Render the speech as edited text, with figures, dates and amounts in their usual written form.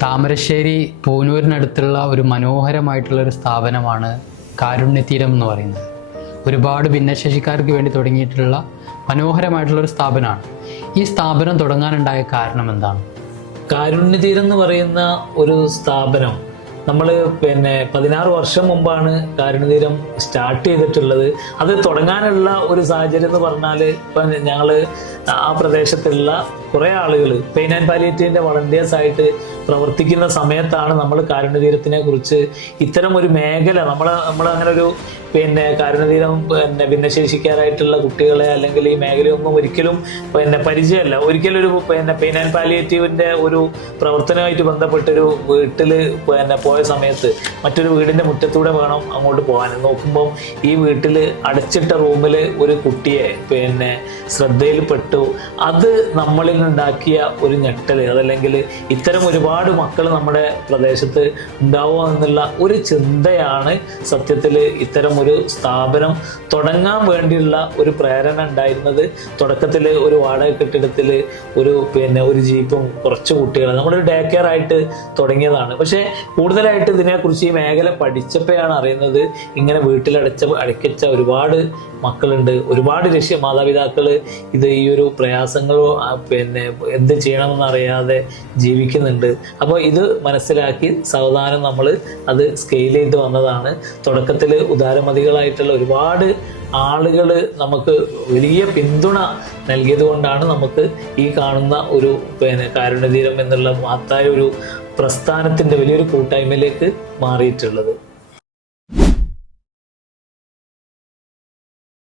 താമരശ്ശേരി പൂനൂരിനടുത്തുള്ള ഒരു മനോഹരമായിട്ടുള്ളൊരു സ്ഥാപനമാണ് കാരുണ്യതീരം എന്ന് പറയുന്നത്. ഒരുപാട് ഭിന്നശേഷിക്കാർക്ക് വേണ്ടി തുടങ്ങിയിട്ടുള്ള മനോഹരമായിട്ടുള്ളൊരു സ്ഥാപനമാണ്. ഈ സ്ഥാപനം തുടങ്ങാനുണ്ടായ കാരണം എന്താണ്? കാരുണ്യതീരം എന്ന് പറയുന്ന ഒരു സ്ഥാപനം നമ്മൾ 16 വർഷം മുമ്പാണ് കാരുണ്യതീരം സ്റ്റാർട്ട് ചെയ്തിട്ടുള്ളത്. അത് തുടങ്ങാനുള്ള ഒരു സാഹചര്യം എന്ന് പറഞ്ഞാൽ ഇപ്പം ഞങ്ങൾ ആ പ്രദേശത്തുള്ള കുറേ ആളുകൾ പെയിൻ ആൻഡ് പാലിയേറ്റീവിൻ്റെ വളണ്ടിയേഴ്സ് ആയിട്ട് പ്രവർത്തിക്കുന്ന സമയത്താണ് നമ്മൾ കാരുണ്യതീരത്തിനെ കുറിച്ച് ഇത്തരം ഒരു മേഖല നമ്മളങ്ങനെ ഒരു കാരുണ്യതീരം ഭിന്നശേഷിക്കാരായിട്ടുള്ള കുട്ടികളെ അല്ലെങ്കിൽ ഈ മേഖലയൊന്നും ഒരിക്കലും പരിചയമല്ല. ഒരിക്കലും ഒരു പെയിൻ ആൻഡ് പാലിയേറ്റീവിൻ്റെ ഒരു പ്രവർത്തനമായിട്ട് ബന്ധപ്പെട്ടൊരു വീട്ടിൽ പോയ സമയത്ത് മറ്റൊരു വീടിൻ്റെ മുറ്റത്തൂടെ വേണം അങ്ങോട്ട് പോകാൻ. നോക്കുമ്പോൾ ഈ വീട്ടിൽ അടച്ചിട്ട റൂമിൽ ഒരു കുട്ടിയെ ശ്രദ്ധയിൽപ്പെട്ടു. അത് നമ്മളിൽ നിന്നുണ്ടാക്കിയ ഒരു ഞെട്ടൽ, അതല്ലെങ്കിൽ ഇത്തരം ഒരുപാട് മക്കൾ നമ്മുടെ പ്രദേശത്ത് ഉണ്ടാവുക എന്നുള്ള ഒരു ചിന്തയാണ് സത്യത്തിൽ ഇത്തരം ഒരു സ്ഥാപനം തുടങ്ങാൻ വേണ്ടിയുള്ള ഒരു പ്രേരണ ഉണ്ടായിരുന്നത്. തുടക്കത്തിൽ ഒരു വാടക കെട്ടിടത്തിൽ ഒരു ജീപ്പും കുറച്ച് കുട്ടികളും നമ്മളൊരു ഡേ കെയർ ആയിട്ട് തുടങ്ങിയതാണ്. പക്ഷേ കൂടുതലായിട്ട് ഇതിനെക്കുറിച്ച് ഈ മേഖല പഠിച്ചപ്പോഴാണ് അറിയുന്നത് ഇങ്ങനെ അടക്കിച്ച ഒരുപാട് മക്കളുണ്ട്, ഒരുപാട് മാതാപിതാക്കൾ ഇത് ഈ ഒരു പ്രയാസങ്ങളോ എന്ത് ചെയ്യണമെന്ന് അറിയാതെ ജീവിക്കുന്നുണ്ട്. അപ്പോൾ ഇത് മനസ്സിലാക്കി സാവധാനം നമ്മൾ അത് സ്കെയിൽ ചെയ്ത് വന്നതാണ്. തുടക്കത്തിൽ ഉദാരമതികളായിട്ടുള്ള ഒരുപാട് ആളുകൾ നമുക്ക് വലിയ പിന്തുണ നൽകിയത് കൊണ്ടാണ് നമുക്ക് ഈ കാണുന്ന ഒരു കാരുണ്യതീരം എന്നുള്ള മഹത്തായ ഒരു പ്രസ്ഥാനത്തിൻ്റെ വലിയൊരു കൂട്ടായ്മയിലേക്ക് മാറിയിട്ടുള്ളത്.